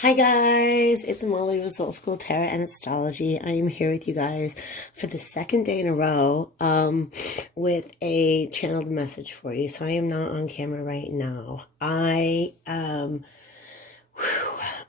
Hi guys, it's Molly with Soul School Tarot and Astrology. I am here with you guys for the second day in a row with a channeled message for you. So I am not on camera right now. I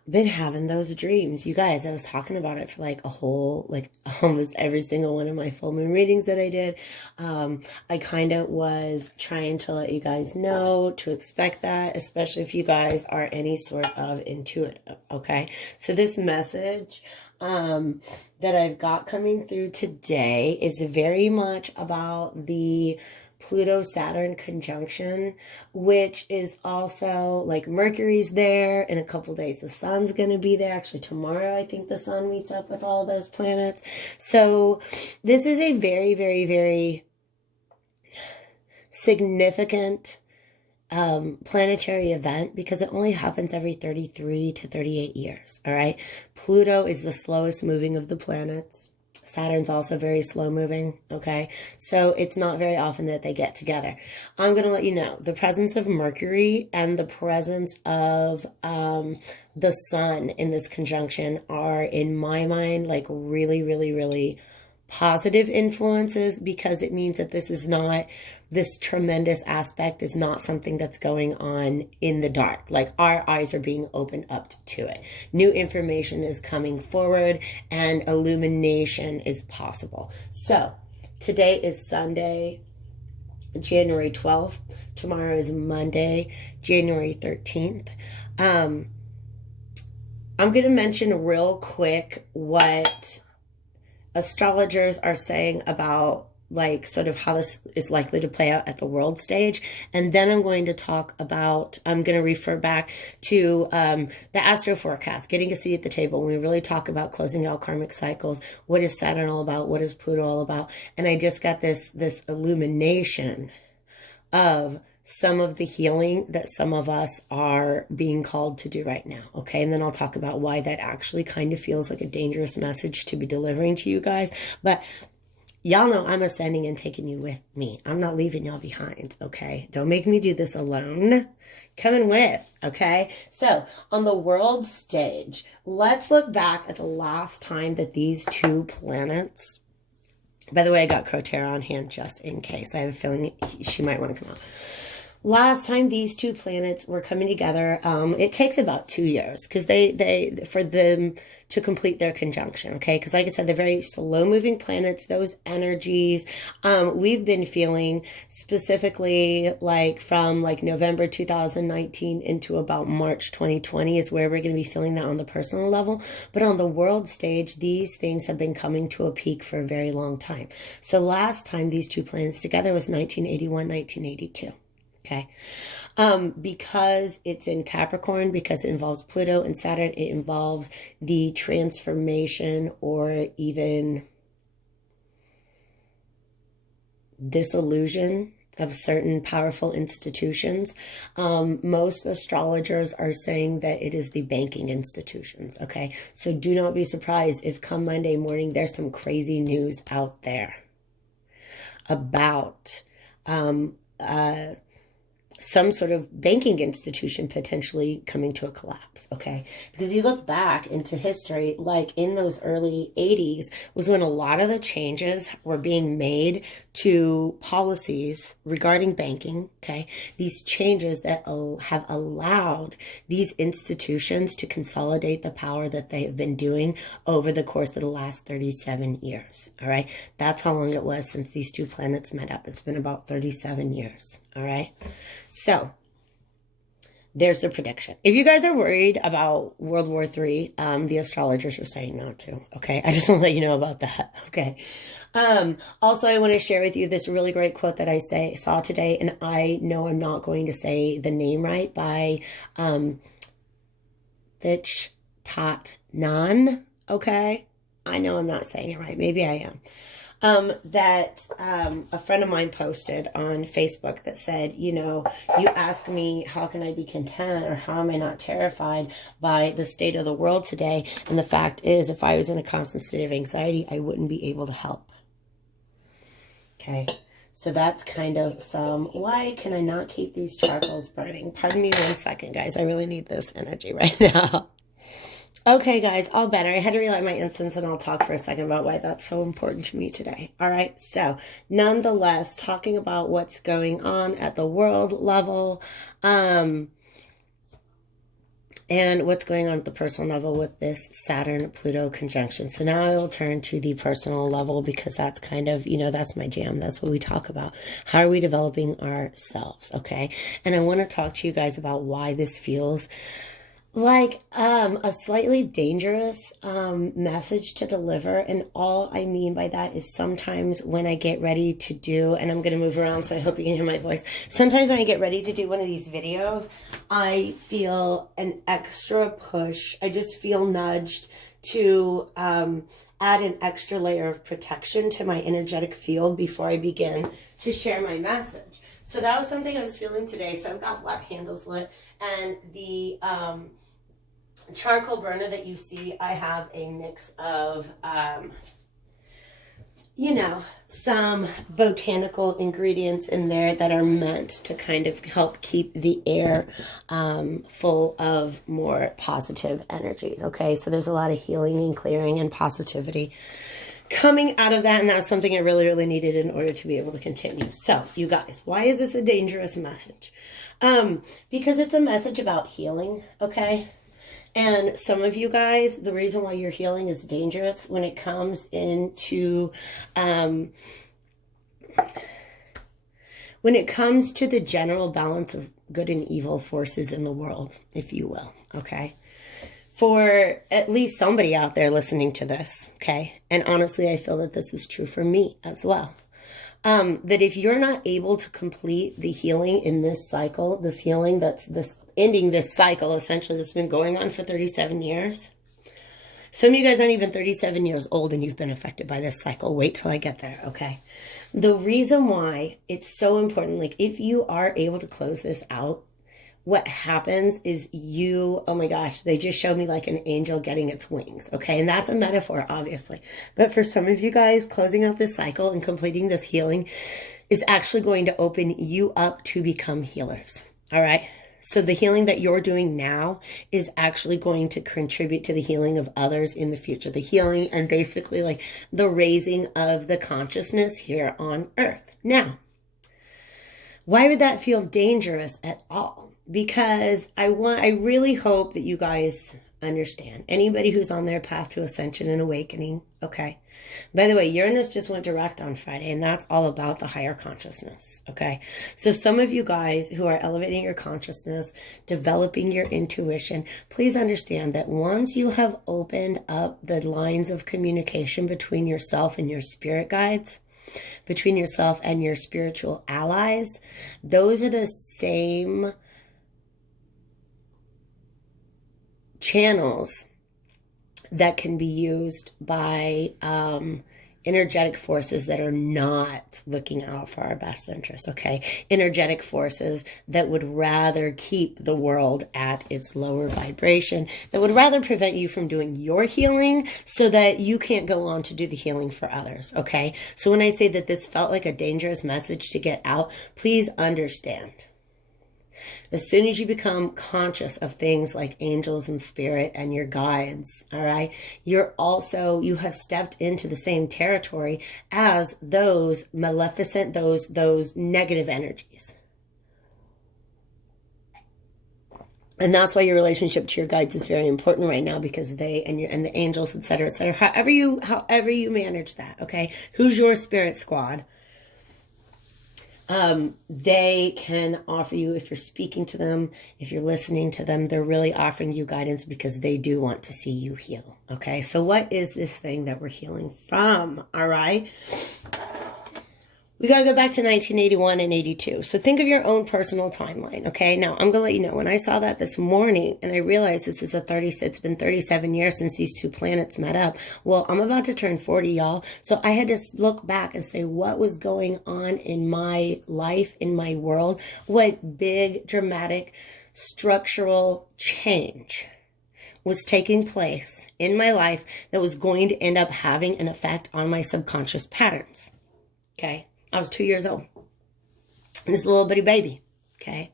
been having those dreams. You guys, I was talking about it for like a whole, like almost every single one of my full moon readings that I did. I kind of was trying to let you guys know to expect that, especially if you guys are any sort of intuitive, okay? So this message that I've got coming through today is very much about the Pluto-Saturn conjunction, which is also like Mercury's there in a couple days. The sun's going to be there. Actually, tomorrow, I think the sun meets up with all those planets. So this is a very, very, very significant planetary event because it only happens every 33 to 38 years. All right. Pluto is the slowest moving of the planets. Saturn's also very slow moving, okay? So it's not very often that they get together. I'm going to let you know, the presence of Mercury and the presence of the sun in this conjunction are, in my mind, like really, really, really positive influences, because it means that this tremendous aspect is not something that's going on in the dark. Like, our eyes are being opened up to it. New information is coming forward and illumination is possible. So today is Sunday, January 12th. Tomorrow is Monday, January 13th. I'm going to mention real quick what astrologers are saying about like sort of how this is likely to play out at the world stage. And then I'm going to refer back to the astro forecast, getting a seat at the table when we really talk about closing out karmic cycles. What is Saturn all about? What is Pluto all about? And I just got this illumination of some of the healing that some of us are being called to do right now. Okay. And then I'll talk about why that actually kind of feels like a dangerous message to be delivering to you guys. But y'all know I'm ascending and taking you with me. I'm not leaving y'all behind, okay? Don't make me do this alone. Coming with, okay? So, on the world stage, let's look back at the last time that these two planets... By the way, I got Crotera on hand just in case. I have a feeling she might want to come out. Last time these two planets were coming together, it takes about 2 years because for them to complete their conjunction, okay? Because like I said, they're very slow-moving planets, those energies. We've been feeling specifically like from like November 2019 into about March 2020 is where we're going to be feeling that on the personal level. But on the world stage, these things have been coming to a peak for a very long time. So last time these two planets together was 1981, 1982. Okay. Because it's in Capricorn, because it involves Pluto and Saturn, it involves the transformation or even disillusion of certain powerful institutions. Most astrologers are saying that it is the banking institutions. Okay. So do not be surprised if come Monday morning, there's some crazy news out there about, some sort of banking institution potentially coming to a collapse, okay? Because you look back into history, like in those early 80s was when a lot of the changes were being made to policies regarding banking, okay? These changes that have allowed these institutions to consolidate the power that they have been doing over the course of the last 37 years, all right? That's how long it was since these two planets met up. It's been about 37 years, all right? So, there's the prediction. If you guys are worried about World War III, the astrologers are saying no too, okay? I just want to let you know about that, okay? Also, I want to share with you this really great quote that I saw today, and I know I'm not going to say the name right, by Thich Thich Nhat, okay? I know I'm not saying it right. Maybe I am. That a friend of mine posted on Facebook that said, you know, you ask me, how can I be content or how am I not terrified by the state of the world today? And the fact is, if I was in a constant state of anxiety, I wouldn't be able to help. Okay. So that's kind of why can I not keep these charcoals burning? Pardon me 1 second, guys. I really need this energy right now. Okay, guys, all better. I had to relight my incense and I'll talk for a second about why that's so important to me today. All right. So, nonetheless, talking about what's going on at the world level, and what's going on at the personal level with this Saturn-Pluto conjunction. So now I will turn to the personal level because that's kind of, that's my jam. That's what we talk about. How are we developing ourselves? Okay. And I want to talk to you guys about why this feels like a slightly dangerous message to deliver. And all I mean by that is sometimes when I get ready to do, and I'm going to move around so I hope you can hear my voice. Sometimes when I get ready to do one of these videos, I feel an extra push. I just feel nudged to add an extra layer of protection to my energetic field before I begin to share my message. So that was something I was feeling today. So I've got black candles lit, and the charcoal burner that you see, I have a mix of, some botanical ingredients in there that are meant to kind of help keep the air full of more positive energies. Okay, so there's a lot of healing and clearing and positivity coming out of that, and that's something I really, really needed in order to be able to continue. So, you guys, why is this a dangerous message? Because it's a message about healing, okay? And some of you guys, the reason why your healing is dangerous when it comes into, when it comes to the general balance of good and evil forces in the world, if you will, okay? For at least somebody out there listening to this, okay? And honestly, I feel that this is true for me as well. That if you're not able to complete the healing in this cycle, this healing that's ending this cycle, essentially, that's been going on for 37 years. Some of you guys aren't even 37 years old and you've been affected by this cycle. Wait till I get there, okay? The reason why it's so important, like if you are able to close this out, what happens is oh my gosh, they just showed me like an angel getting its wings, okay? And that's a metaphor, obviously. But for some of you guys, closing out this cycle and completing this healing is actually going to open you up to become healers, all right? So the healing that you're doing now is actually going to contribute to the healing of others in the future. The healing and basically like the raising of the consciousness here on Earth. Now, why would that feel dangerous at all? Because I really hope that you guys understand. Anybody who's on their path to ascension and awakening, okay? By the way, Uranus just went direct on Friday, and that's all about the higher consciousness, okay? So some of you guys who are elevating your consciousness, developing your intuition, please understand that once you have opened up the lines of communication between yourself and your spirit guides, between yourself and your spiritual allies, those are the same channels that can be used by energetic forces that are not looking out for our best interest, okay? Energetic forces that would rather keep the world at its lower vibration, that would rather prevent you from doing your healing so that you can't go on to do the healing for others, okay? So when I say that this felt like a dangerous message to get out, please understand. As soon as you become conscious of things like angels and spirit and your guides, all right, you have stepped into the same territory as those maleficent, those negative energies. And that's why your relationship to your guides is very important right now, because they and the angels, et cetera, however you manage that, okay? Who's your spirit squad? They can offer you, if you're speaking to them, if you're listening to them, they're really offering you guidance because they do want to see you heal. Okay. So what is this thing that we're healing from? All right. We got to go back to 1981 and 82. So think of your own personal timeline. Okay. Now I'm going to let you know, when I saw that this morning and I realized this is it's been 37 years since these two planets met up. Well, I'm about to turn 40, y'all. So I had to look back and say, what was going on in my life, in my world? What big, dramatic, structural change was taking place in my life that was going to end up having an effect on my subconscious patterns? Okay. I was 2 years old. This little bitty baby. Okay.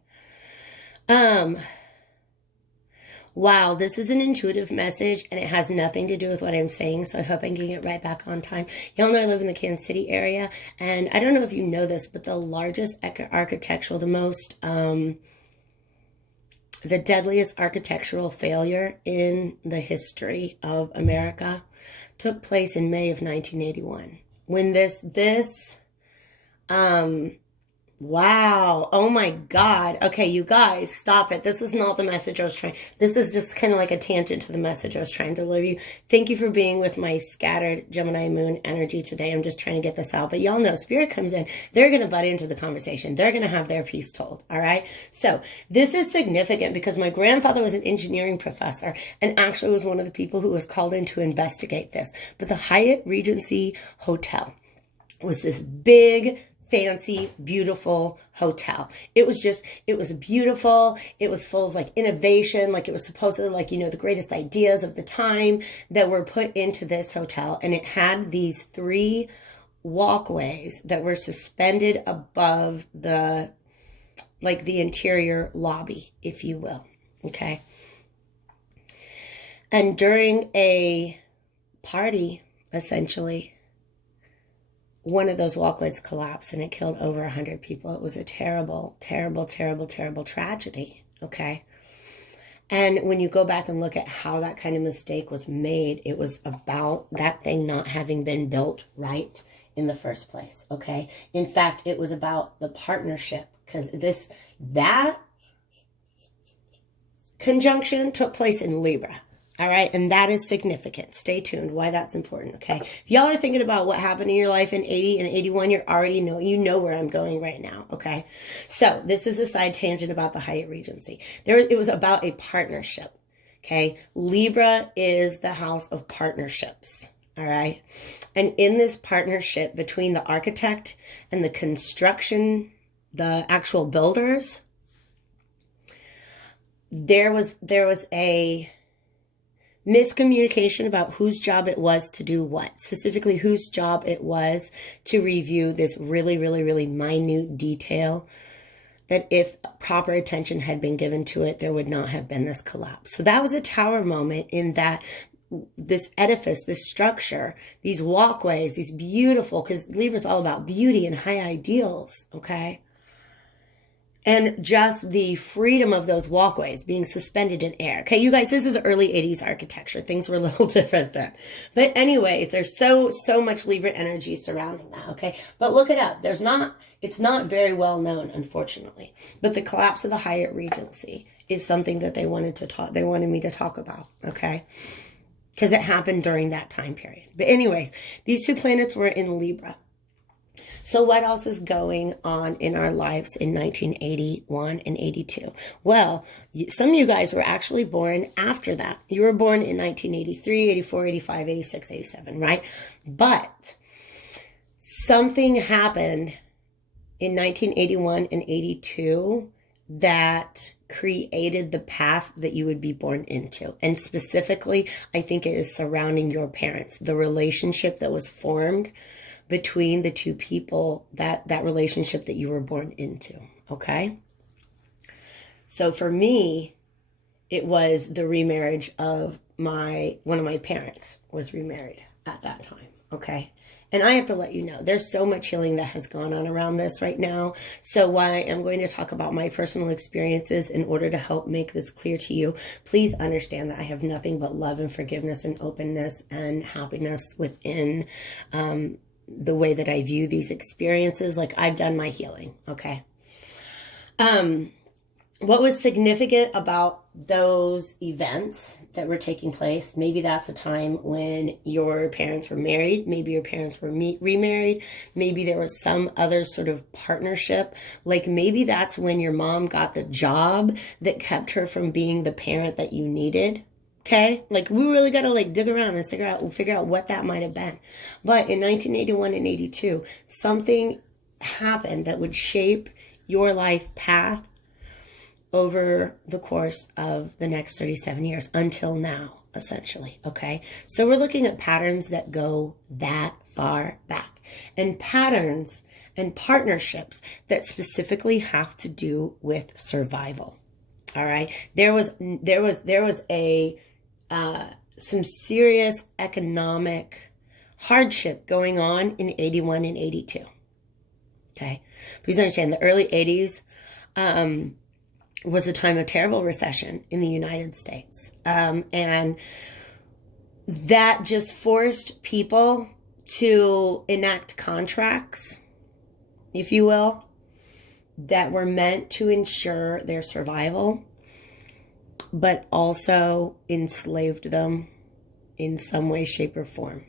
Wow, this is an intuitive message and it has nothing to do with what I'm saying, so I hope I can get right back on time. Y'all know I live in the Kansas City area, and I don't know if you know this, but the largest architectural, the deadliest architectural failure in the history of America took place in May of 1981. When wow. Oh my God. Okay, you guys, stop it. This was not the message I was trying. This is just kind of like a tangent to the message I was trying to deliver you. Thank you for being with my scattered Gemini moon energy today. I'm just trying to get this out. But y'all know Spirit comes in. They're going to butt into the conversation. They're going to have their piece told. All right. So this is significant because my grandfather was an engineering professor and actually was one of the people who was called in to investigate this. But the Hyatt Regency Hotel was this big, fancy, beautiful hotel. It was beautiful. It was full of like innovation. Like it was supposedly like, you know, the greatest ideas of the time that were put into this hotel. And it had these 3 walkways that were suspended above the interior lobby, if you will. Okay. And during a party, essentially, one of those walkways collapsed and it killed over 100 people. It was a terrible, terrible, terrible, terrible tragedy. Okay. And when you go back and look at how that kind of mistake was made, it was about that thing not having been built right in the first place. Okay. In fact, it was about the partnership, because that conjunction took place in Libra. All right. And that is significant. Stay tuned. Why that's important. Okay. If y'all are thinking about what happened in your life in 80 and 81, you know where I'm going right now. Okay. So this is a side tangent about the Hyatt Regency. It was about a partnership. Okay. Libra is the house of partnerships. All right. And in this partnership between the architect and the construction, the actual builders, there was a miscommunication about whose job it was to do what, specifically whose job it was to review this really, really, really minute detail that if proper attention had been given to it, there would not have been this collapse. So that was a tower moment in that this edifice, this structure, these walkways, these beautiful, because Libra's all about beauty and high ideals, okay? And just the freedom of those walkways being suspended in air. Okay, you guys, this is early 80s architecture. Things were a little different then. But anyways, there's so much Libra energy surrounding that, okay? But look it up. It's not very well known, unfortunately. But the collapse of the Hyatt Regency is something that they wanted me to talk about, okay? Because it happened during that time period. But anyways, these 2 planets were in Libra. So what else is going on in our lives in 1981 and 82? Well, some of you guys were actually born after that. You were born in 1983, 84, 85, 86, 87, right? But something happened in 1981 and 82 that created the path that you would be born into. And specifically, I think it is surrounding your parents, the relationship that was formed between the 2 people, that relationship that you were born into, okay? So for me, it was the remarriage of one of my parents was remarried at that time, okay? And I have to let you know, there's so much healing that has gone on around this right now. So while I am going to talk about my personal experiences in order to help make this clear to you, please understand that I have nothing but love and forgiveness and openness and happiness within the way that I view these experiences. Like, I've done my healing, okay? What was significant about those events that were taking place, maybe that's a time when your parents were married, maybe your parents were remarried, maybe there was some other sort of partnership, like maybe that's when your mom got the job that kept her from being the parent that you needed. Okay, like we really got to like dig around and figure out what that might have been. But in 1981 and 82, something happened that would shape your life path over the course of the next 37 years until now, essentially. Okay, so we're looking at patterns that go that far back, and patterns and partnerships that specifically have to do with survival. All right. There was a, some serious economic hardship going on in 81 and 82. Okay. Please understand the early 80s, was a time of terrible recession in the United States. And that just forced people to enact contracts, if you will, that were meant to ensure their survival, but also enslaved them in some way, shape, or form,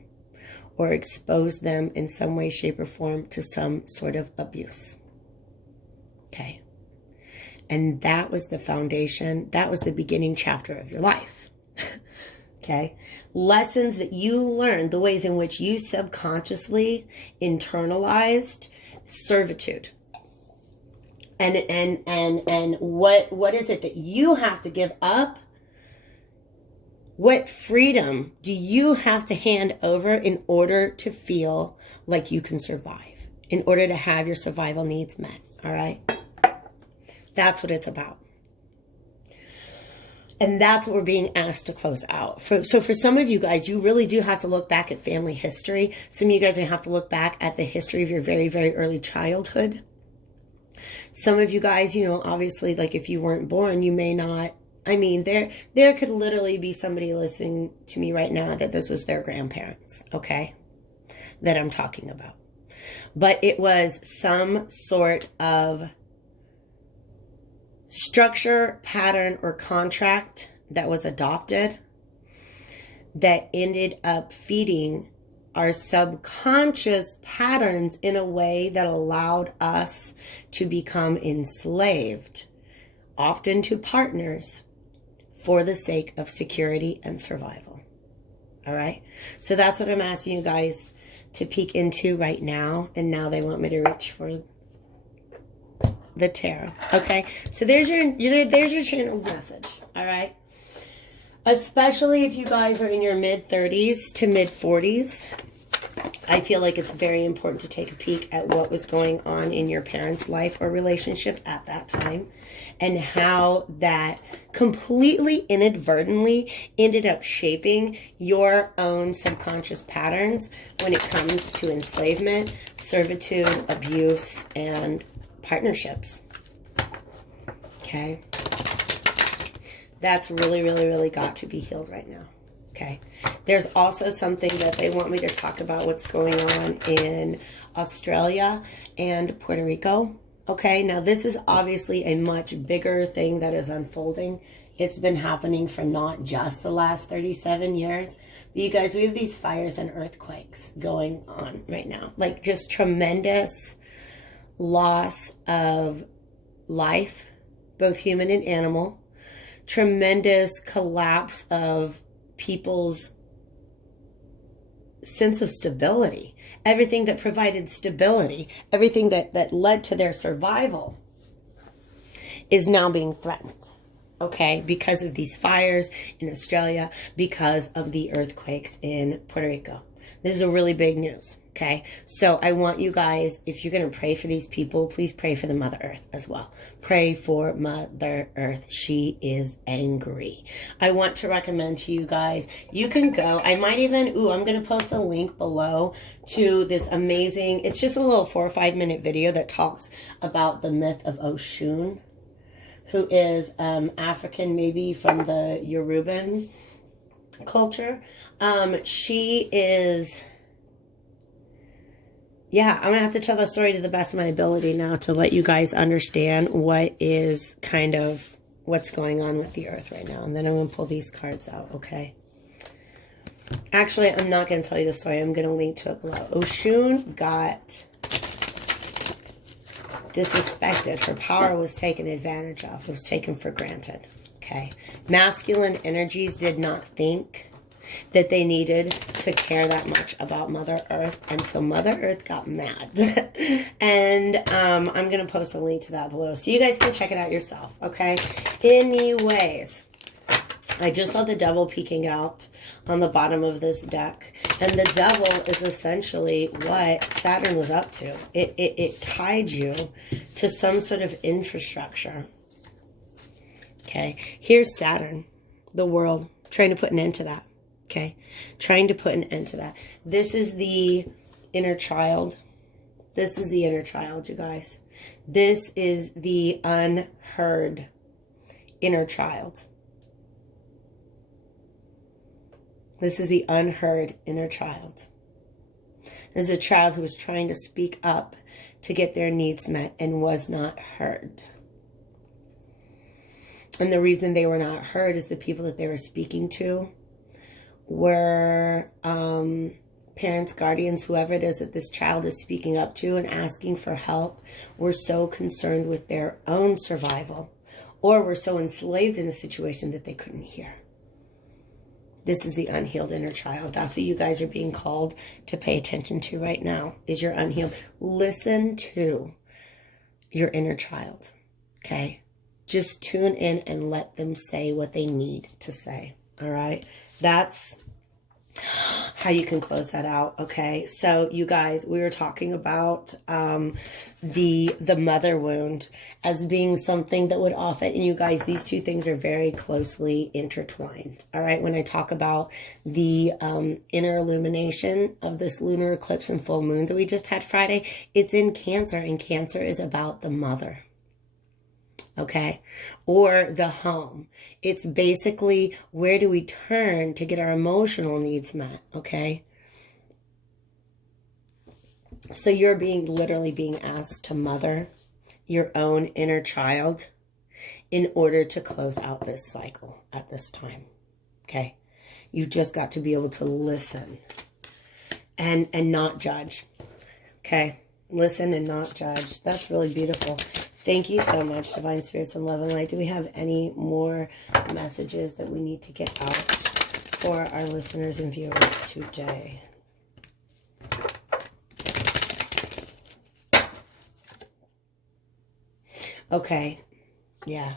or exposed them in some way, shape, or form to some sort of abuse. Okay. And that was the foundation. That was the beginning chapter of your life. Okay. Lessons that you learned, the ways in which you subconsciously internalized servitude. And what is it that you have to give up? What freedom do you have to hand over in order to feel like you can survive, in order to have your survival needs met? All right. That's what it's about. And that's what we're being asked to close out. So for some of you guys, you really do have to look back at family history. Some of you guys are going to have to look back at the history of your very, very early childhood. Some of you guys, you know, obviously, like if you weren't born, you may not. I mean, there could literally be somebody listening to me right now that this was their grandparents, okay, that I'm talking about. But it was some sort of structure, pattern, or contract that was adopted that ended up feeding our subconscious patterns in a way that allowed us to become enslaved, often to partners, for the sake of security and survival. All right? So that's what I'm asking you guys to peek into right now. And now they want me to reach for the tarot. Okay? So there's your channel message. All right? Especially if you guys are in your mid-30s to mid-40s, I feel like it's very important to take a peek at what was going on in your parents' life or relationship at that time, and how that completely inadvertently ended up shaping your own subconscious patterns when it comes to enslavement, servitude, abuse, and partnerships. Okay? That's really, really, really got to be healed right now. Okay. There's also something that they want me to talk about, what's going on in Australia and Puerto Rico. Okay. Now, this is obviously a much bigger thing that is unfolding. It's been happening for not just the last 37 years. But you guys, we have these fires and earthquakes going on right now. Like just tremendous loss of life, both human and animal. Tremendous collapse of people's sense of stability. Everything that provided stability, everything that led to their survival is now being threatened. Okay, because of these fires in Australia, because of the earthquakes in Puerto Rico. This is a really big news. Okay, so I want you guys, if you're going to pray for these people, please pray for the Mother Earth as well. Pray for Mother Earth. She is angry. I want to recommend to you guys, you can go, I might even, I'm going to post a link below to this amazing, it's just a little 4 or 5 minute video that talks about the myth of Oshun, who is African, maybe from the Yoruban culture. She is... Yeah, I'm going to have to tell the story to the best of my ability now to let you guys understand what is kind of what's going on with the earth right now. And then I'm going to pull these cards out, okay? Actually, I'm not going to tell you the story. I'm going to link to it below. Oshun got disrespected. Her power was taken advantage of. It was taken for granted, okay? Masculine energies did not think that they needed to care that much about Mother Earth, and so Mother Earth got mad. And I'm going to post a link to that below so you guys can check it out yourself, okay? Anyways, I just saw the devil peeking out on the bottom of this deck, and the devil is essentially what Saturn was up to. It tied you to some sort of infrastructure. Okay. Here's Saturn, the world, trying to put an end to that. Okay. Trying to put an end to that. This is the inner child. This is the inner child, you guys. This is the unheard inner child. This is the unheard inner child. This is a child who was trying to speak up to get their needs met and was not heard. And the reason they were not heard is the people that they were speaking to were parents, guardians, whoever it is that this child is speaking up to and asking for help, were so concerned with their own survival or were so enslaved in a situation that they couldn't hear. This is the unhealed inner child. That's what you guys are being called to pay attention to right now, is your unhealed. Listen to your inner child, okay? Just tune in and let them say what they need to say, all right? That's how you can close that out, okay? So you guys, we were talking about the mother wound as being something that would often, and you guys, these two things are very closely intertwined, all right? When I talk about the inner illumination of this lunar eclipse and full moon that we just had Friday, it's in Cancer, and Cancer is about the mother. Okay, or the home. It's basically, where do we turn to get our emotional needs met? Okay, so you're literally being asked to mother your own inner child in order to close out this cycle at this time. Okay, you've just got to be able to listen and not judge. Okay, listen and not judge. That's really beautiful. Thank you so much, Divine Spirits and Love and Light. Do we have any more messages that we need to get out for our listeners and viewers today? Okay, yeah.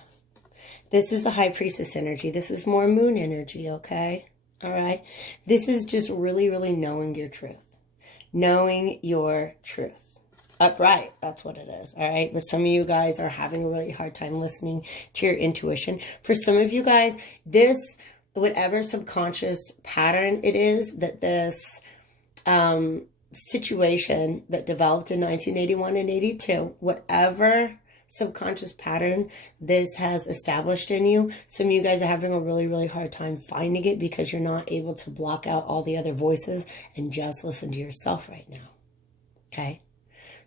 This is the High Priestess energy. This is more moon energy, okay? All right? This is just really, really knowing your truth. Knowing your truth. Upright, that's what it is, all right? But some of you guys are having a really hard time listening to your intuition. For some of you guys, this, whatever subconscious pattern it is that this situation that developed in 1981 and 82, whatever subconscious pattern this has established in you, some of you guys are having a really, really hard time finding it because you're not able to block out all the other voices and just listen to yourself right now, okay?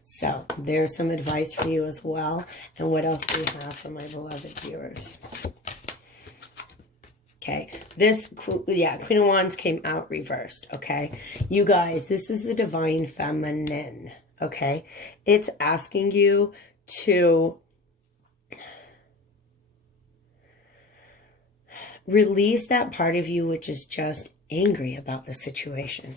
So there's some advice for you as well. And what else do we have for my beloved viewers? Okay, Queen of Wands came out reversed, okay? You guys, this is the Divine Feminine, okay? It's asking you to release that part of you which is just angry about the situation.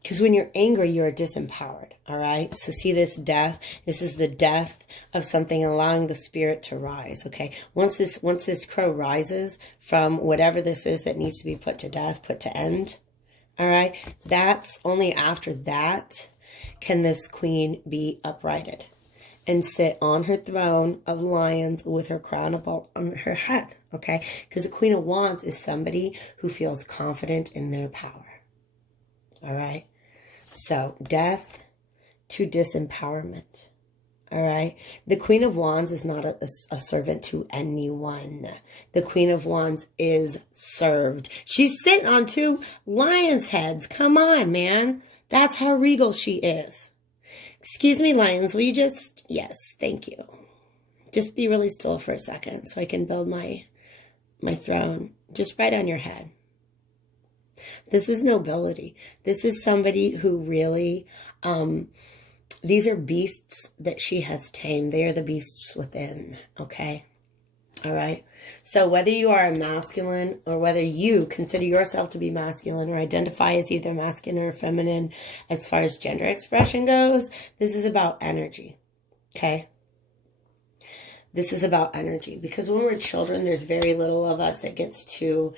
Because when you're angry, you're disempowered, all right? So see this death? This is the death of something, allowing the spirit to rise, okay? Once this crow rises from whatever this is that needs to be put to death, put to end, all right? That's only after that can this queen be uprighted and sit on her throne of lions with her crown up on her head, okay? Because the Queen of Wands is somebody who feels confident in their power. All right. So death to disempowerment. All right. The Queen of Wands is not a servant to anyone. The Queen of Wands is served. She's sitting on two lions' heads. Come on, man. That's how regal she is. Excuse me, lions. Will you just... Yes, thank you. Just be really still for a second so I can build my throne just right on your head. This is nobility. This is somebody who really, these are beasts that she has tamed. They are the beasts within, okay? All right? So whether you are a masculine or whether you consider yourself to be masculine or identify as either masculine or feminine as far as gender expression goes, this is about energy, okay? This is about energy. Because when we're children, there's very little of us that gets to...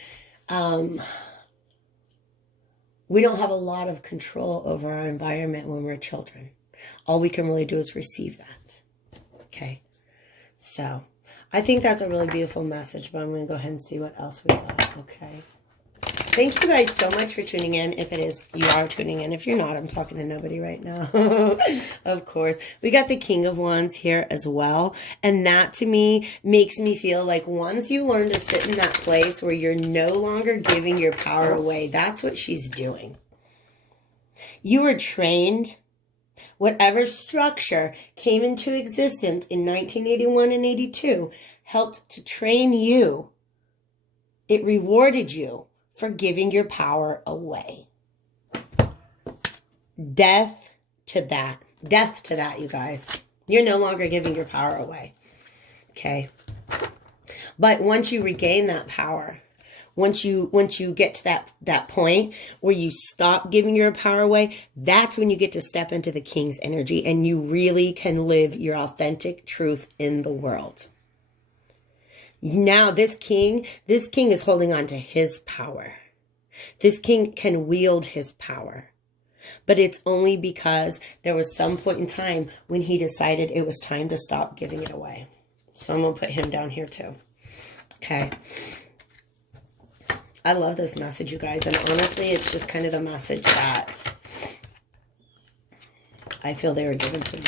we don't have a lot of control over our environment when we're children. All we can really do is receive that. Okay. So, I think that's a really beautiful message, but I'm going to go ahead and see what else we got. Okay. Thank you guys so much for tuning in. If it is, you are tuning in. If you're not, I'm talking to nobody right now. Of course. We got the King of Wands here as well. And that to me makes me feel like once you learn to sit in that place where you're no longer giving your power away, that's what she's doing. You were trained. Whatever structure came into existence in 1981 and 82 helped to train you. It rewarded you for giving your power away. Death to that. Death to that, you guys. You're no longer giving your power away. Okay. But once you regain that power, once you get to that point where you stop giving your power away, that's when you get to step into the King's energy and you really can live your authentic truth in the world. Now this king is holding on to his power. This king can wield his power. But it's only because there was some point in time when he decided it was time to stop giving it away. So I'm going to put him down here too. Okay. I love this message, you guys. And honestly, it's just kind of the message that I feel they were given to me.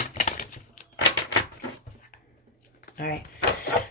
All right.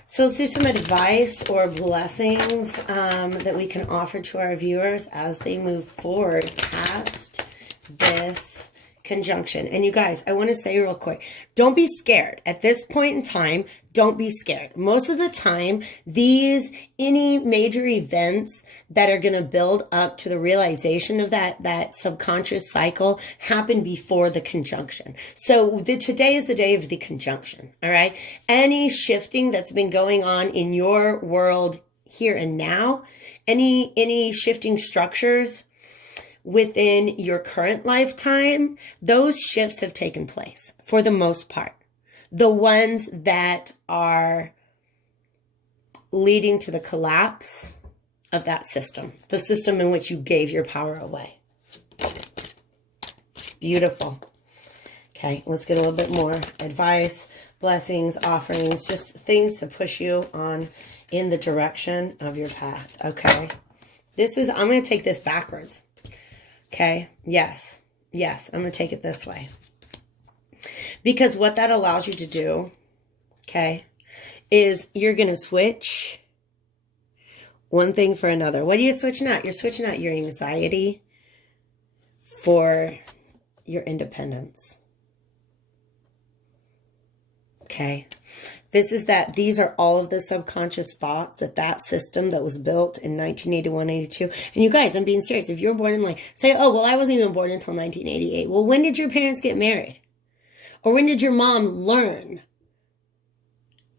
So let's do some advice or blessings that we can offer to our viewers as they move forward past this conjunction. And you guys, I want to say real quick, don't be scared. At this point in time, don't be scared. Most of the time, any major events that are going to build up to the realization of that subconscious cycle happen before the conjunction. So today is the day of the conjunction. All right. Any shifting that's been going on in your world here and now, any shifting structures within your current lifetime, those shifts have taken place for the most part. The ones that are leading to the collapse of that system, the system in which you gave your power away. Beautiful. Okay, let's get a little bit more advice, blessings, offerings, just things to push you on in the direction of your path. Okay, I'm going to take this backwards. Okay, yes, I'm going to take it this way. Because what that allows you to do, okay, is you're going to switch one thing for another. What are you switching out? You're switching out your anxiety for your independence. Okay. These are all of the subconscious thoughts that system that was built in 1981, 82. And you guys, I'm being serious. If you're born in say, oh, well, I wasn't even born until 1988. Well, when did your parents get married? Or when did your mom learn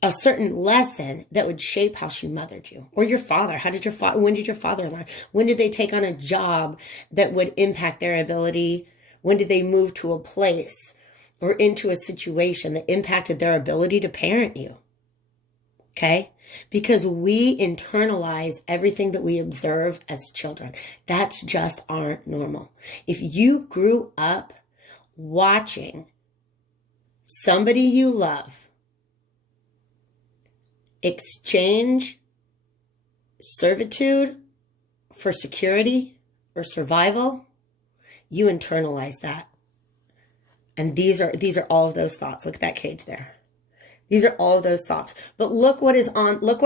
a certain lesson that would shape how she mothered you? Or your father? When did your father learn? When did they take on a job that would impact their ability? When did they move to a place or into a situation that impacted their ability to parent you? Okay? Because we internalize everything that we observe as children. That's just aren't normal. If you grew up watching somebody you love exchange servitude for security or survival, you internalize that. And these are all of those thoughts. Look at that cage there. These are all of those thoughts. But look what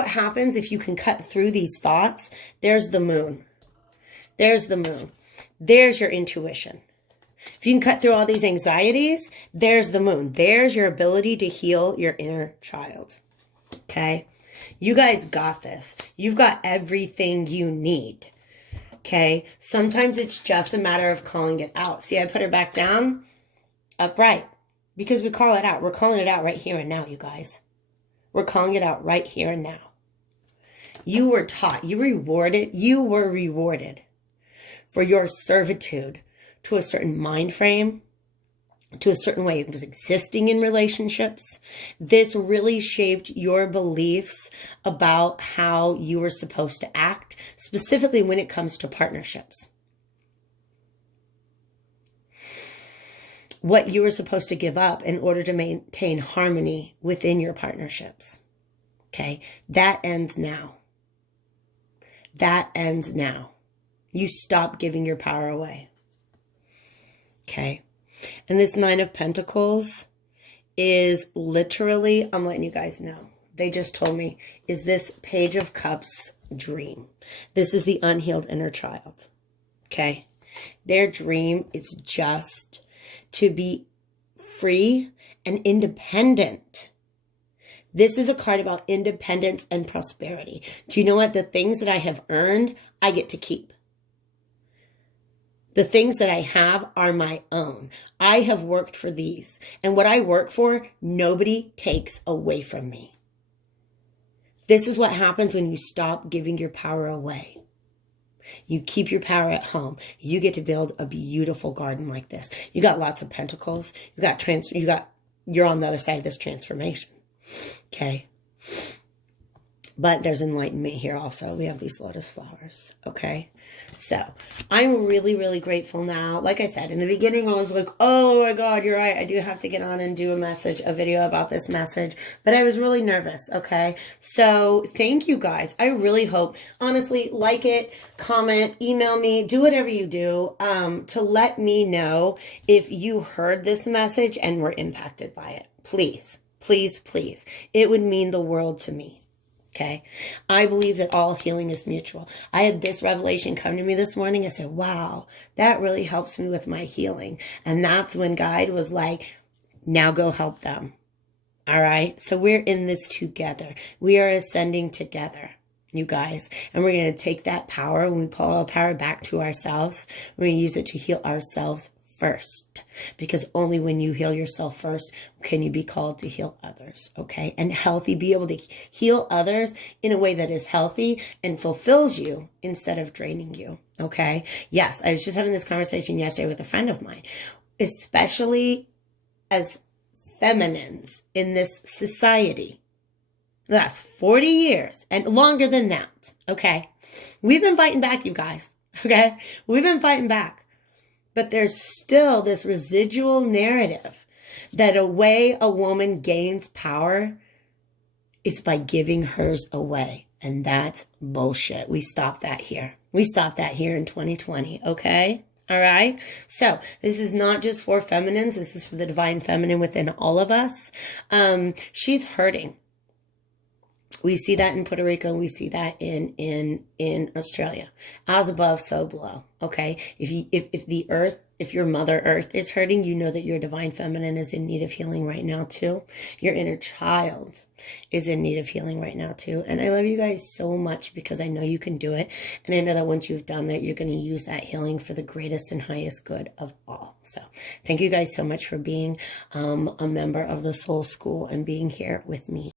happens if you can cut through these thoughts. There's the moon. There's the moon. There's your intuition. If you can cut through all these anxieties, there's the moon. There's your ability to heal your inner child. Okay? You guys got this. You've got everything you need. Okay? Sometimes it's just a matter of calling it out. See, I put her back down upright because we call it out. We're calling it out right here and now, you guys. We're calling it out right here and now. You were taught, you were rewarded for your servitude to a certain mind frame, to a certain way it was existing in relationships. This really shaped your beliefs about how you were supposed to act, specifically when it comes to partnerships. What you were supposed to give up in order to maintain harmony within your partnerships. Okay. That ends now. That ends now. You stop giving your power away. Okay. And this Nine of Pentacles is literally, I'm letting you guys know, they just told me, is this Page of Cups dream. This is the unhealed inner child. Okay. Their dream is just to be free and independent. This is a card about independence and prosperity. Do you know what? The things that I have earned, I get to keep. The things that I have are my own. I have worked for these. And what I work for, nobody takes away from me. This is what happens when you stop giving your power away. You keep your power at home. You get to build a beautiful garden like this. You got lots of pentacles. You're on the other side of this transformation. Okay. But there's enlightenment here also. We have these lotus flowers. Okay. So I'm really, really grateful now. Like I said, in the beginning, I was like, oh my God, you're right. I do have to get on and do a video about this message. But I was really nervous. Okay. So thank you guys. I really hope, honestly, like it, comment, email me, do whatever you do to let me know if you heard this message and were impacted by it. Please, please, please. It would mean the world to me. Okay. I believe that all healing is mutual. I had this revelation come to me this morning. I said, wow, that really helps me with my healing. And that's when Guide was like, now go help them. All right. So we're in this together. We are ascending together, you guys. And we're going to take that power, when we pull our power back to ourselves, we're going to use it to heal ourselves first, because only when you heal yourself first can you be called to heal others. Okay. And be able to heal others in a way that is healthy and fulfills you instead of draining you. Okay. Yes. I was just having this conversation yesterday with a friend of mine, especially as feminines in this society. The last 40 years and longer than that. Okay. We've been fighting back, you guys. Okay. We've been fighting back. But there's still this residual narrative that a way a woman gains power is by giving hers away. And that's bullshit. We stop that here. We stop that here in 2020. Okay? All right? So this is not just for feminines. This is for the divine feminine within all of us. She's hurting. We see that in Puerto Rico. We see that in Australia. As above, so below. Okay. If your Mother Earth is hurting, you know that your divine feminine is in need of healing right now too. Your inner child is in need of healing right now too. And I love you guys so much because I know you can do it. And I know that once you've done that, you're going to use that healing for the greatest and highest good of all. So thank you guys so much for being a member of the Soul School and being here with me.